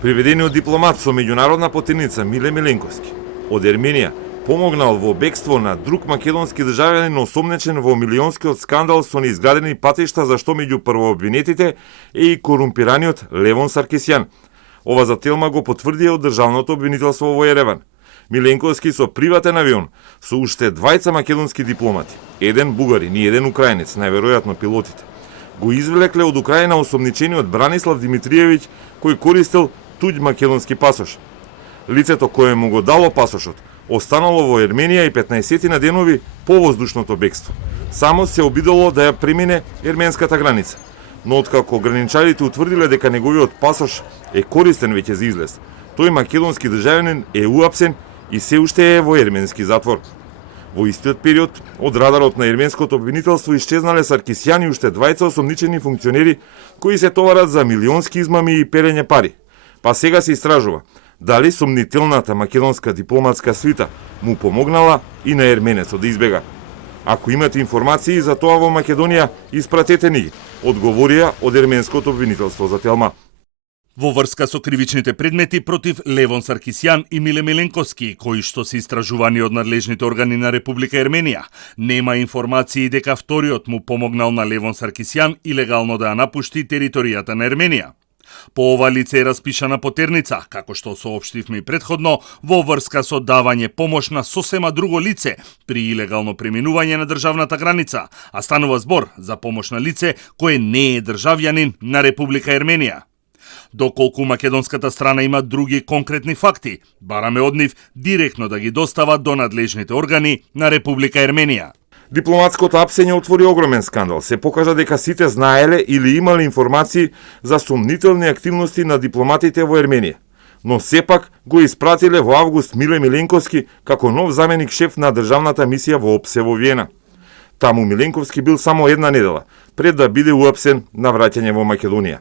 Приведениот дипломат со меѓународна потеница Миле Миленковски од Ерменија помогнал во бегство на друг македонски државјанин осомнечен во милионскиот скандал со неизградени патишта, за што меѓу првообвинетите е и корумпираниот Левон Саркисјан. Ова за Телма го потврдија од државното обвинителство во Ереван. Миленковски со приватен авион со уште двајца македонски дипломати, еден бугарин и еден украинец, најверојатно пилотите, го извлекле од Украина осомничениот Бранислав Димитриевиќ, кој користел туѓ македонски пасош. Лицето кое му го дало пасошот останало во Ерменија и 15 на денови по воздушното бегство. Само се обидало да ја премине ерменската граница. Но откако граничарите утврдиле дека неговиот пасош е користен веќе за излез, тој македонски државјанин е уапсен и се уште е во ерменски затвор. Во истиот период, од радарот на ерменското обвинителство исчезнале Саркисјан и уште двајца осомничени функционери кои се товарат за милионски измами и перење пари. Па сега се истражува дали сомнителната македонска дипломатска свита му помогнала и на ерменецот да избега. Ако имате информации за тоа во Македонија, испратете ни ги, одговорија од ерменското обвинителство за Телма. Во врска со кривичните предмети против Левон Саркисјан и Миле Миленковски, кои што се истражувани од надлежните органи на Република Ерменија, нема информации дека вториот му помогнал на Левон Саркисјан илегално да ја напушти територијата на Ерменија. По ова лице е распишана потерница, како што соопштивме и претходно, во врска со давање помош на сосема друго лице при илегално преминување на државната граница, а станува збор за помош на лице кое не е државјанин на Република Ерменија. Доколку македонската страна има други конкретни факти, бараме од нив директно да ги достават до надлежните органи на Република Ерменија. Дипломатското апсење отвори огромен скандал. Се покажа дека сите знаеле или имале информации за сумнителни активности на дипломатите во Ерменија. Но сепак го испратиле во август Миле Миленковски како нов заменик шеф на државната мисија во ОПСЕ во Виена. Таму Миленковски бил само една недела пред да биде уапсен на враќање во Македонија.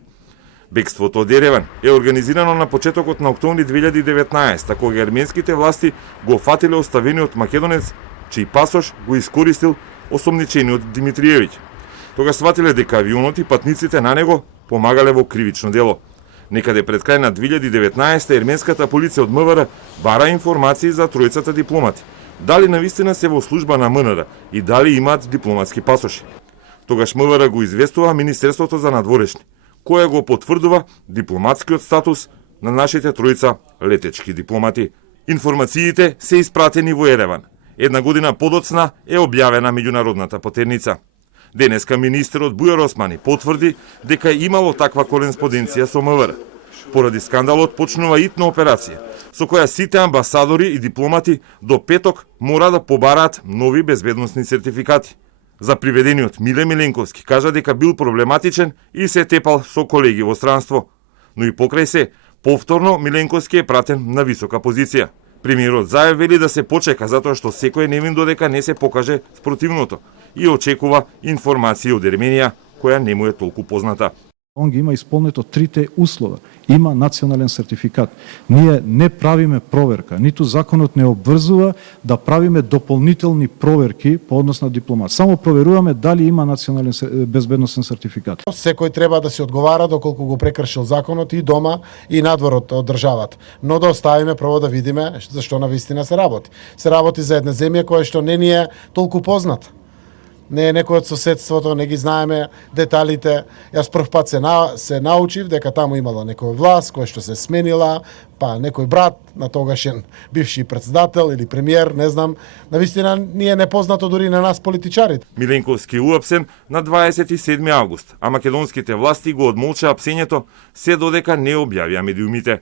Бегството од Ереван е организирано на почетокот на октомври 2019, кога ерменските власти го фатиле оставениот македонец чиј пасош го искористил осомничениот Димитриевиќ. Тогаш сватиле дека авионот и патниците на него помагале во кривично дело. Некаде пред крај на 2019 ерменската полиција од МВР бара информации за тројцата дипломати. Дали навистина се во служба на МНР и дали имаат дипломатски пасоши. Тогаш МВР го известува Министерството за надворешни, кое го потврдува дипломатскиот статус на нашите тројца летечки дипломати. Информациите се испратени во Ереван. Една година подоцна е објавена меѓународната потерница. Денеска министерот Бујар Османи потврди дека имало таква кореспонденција со МВР. Поради скандалот почнува итна операција, со која сите амбасадори и дипломати до петок мора да побараат нови безбедносни сертификати. За приведениот Миле Миленковски кажа дека бил проблематичен и се тепал со колеги во странство. Но и покрај се, повторно Миленковски е пратен на висока позиција. Премиерот Заев вели да се почека затоа што секој е невин додека не се покаже спротивното и очекува информација од Ерменија која не му е толку позната. Он ги има исполнето трите услова. Има национален сертификат. Ние не правиме проверка, ниту законот не обврзува да правиме дополнителни проверки по однос на дипломат. Само проверуваме дали има национален безбедносен сертификат. Секој треба да се одговара доколку го прекршил законот и дома и надворот од државата. Но да оставиме прво да видиме зашто навистина се работи. Се работи за една земја која што не ни е толку позната. Не е некој од соседството, не ги знаеме деталите. Јас прв пат се научив дека таму имало некоја власт која што се сменила, па некој брат на тогашен бивши претседател или премиер, не знам. Навистина ни е непознато дури на нас политичарите. Миленковски уапсен на 27 август, а македонските власти го одмолчаа апсењето се додека не објавија медиумите.